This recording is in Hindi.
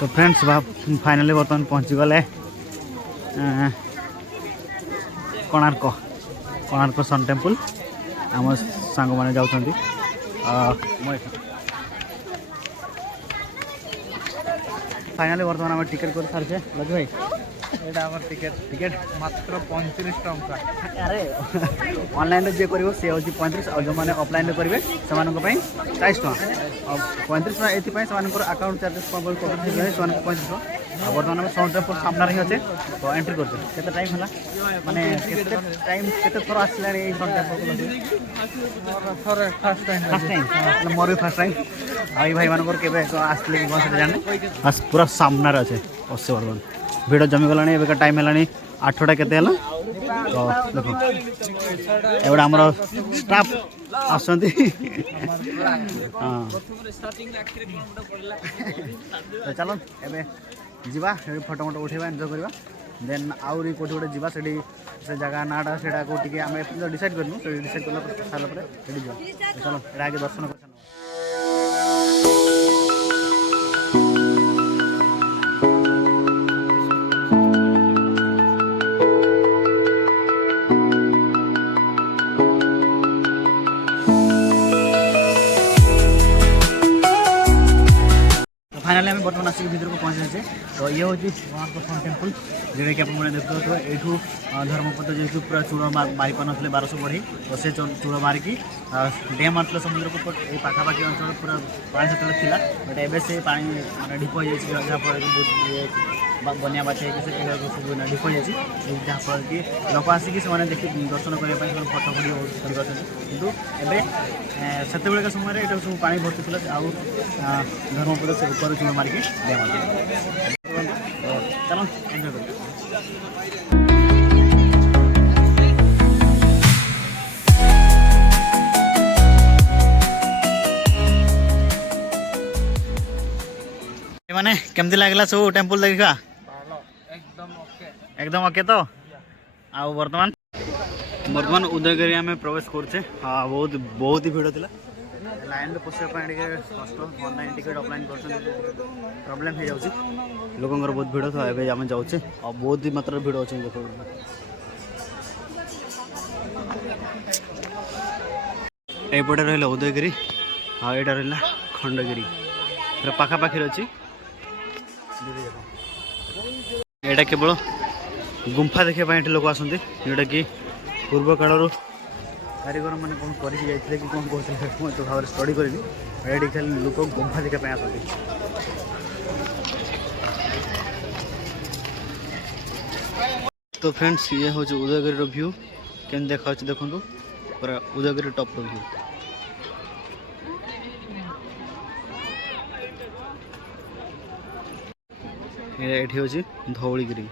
तो फ्रेंड्स फाइनाली बर्तमान पहुँची गले कोणार्क कोणार्क सन टेम्पल आम सांग मैंने जाऊँगी फाइनाली बर्तमान आम टिकेट कर सारी लगे भाई यहाँ टिकेट टिकेट मात्र 35 टंका। अरे ऑनलाइन जे कर सी हूँ 35 और जो मैंने ऑफलाइन करेंगे से 40 टका 35 ये अकाउंट चार्जेस कम कर 35 टका बर्तमान आम सन टेम्पल सामने ही अच्छे तो एंट्री करते टाइम है माने टाइम के थर आसला सन टेम्पल फर्स्ट टाइम मोर भी फर्स्ट टाइम आई भाई मान आसले जाने पूरा सामने अच्छे अच्छे बर्तमान भिड़ जमीगला एवं टाइम है 8टा के तो देखो एवं आम स्टाफ आसुँच चलो एवं जीवा फोटो मोटो उठेबा एंजॉय करवा देन आउरी कोठी गोटे जीवा से जगह नाटा से आम डिसाइड करनु से डिसाइड करला सारा चलो एटा आगे दर्शन कर फाइनाली आम बर्तमान आसिक भर को पहुँचे तो ये हूँ कोणार्क सन टेम्पल जोटा कि आपने देखते यू धर्मपद जेहतु पूरा चूड़ मारी पार 1200 बढ़ी तो से चूड़ मारिकी डैम आसला समुद्र को पाखापाखि अंचल पूरा पानी से बट एवं से पा माने ढीप हो जाए जहाँफल बनिया बाछी सब ढीप हो जाए जहाँफल कि लोक आसिक से देखिए दर्शन करने फटो फटी करें से समय ये सब पा भर्ती थी आउ धर्मपद से ऊपर चूड़ मारिकी डैम चलो एंजॉय कर माने केमती लगला सब टेम्पल देखा एकदम ओके तो आ बर्तमान उदयगिरी आम प्रवेश करछे बहुत ही भीड़ था लाइन में पशिया कष्ट ऑनलाइन टिकेट ऑफलाइन कर प्रॉब्लम हो जाऊँगी लोकंर बहुत भीड़ था एवं आम जाऊे और बहुत ही मात्रा भीड़ अच्छे देख एपटे रहा उदयगिरी हाँ यहाँ रहा खंडगिरी पूरा पाखापाखि अच्छी यहाँ केवल गुंफा देखापी लोक आसती जोटा कि पूर्व कालर कारीगर मैंने कौन करते कि कौन कहते तो भाव स्टडी करी ये खाली लोक गुंफा देखापी आसती तो फ्रेंड्स ये हूँ उदयगिरी व्यू केम देखा देखो पूरा उदयगिरी टॉप व्यू ये हूँ धौलीगिरी।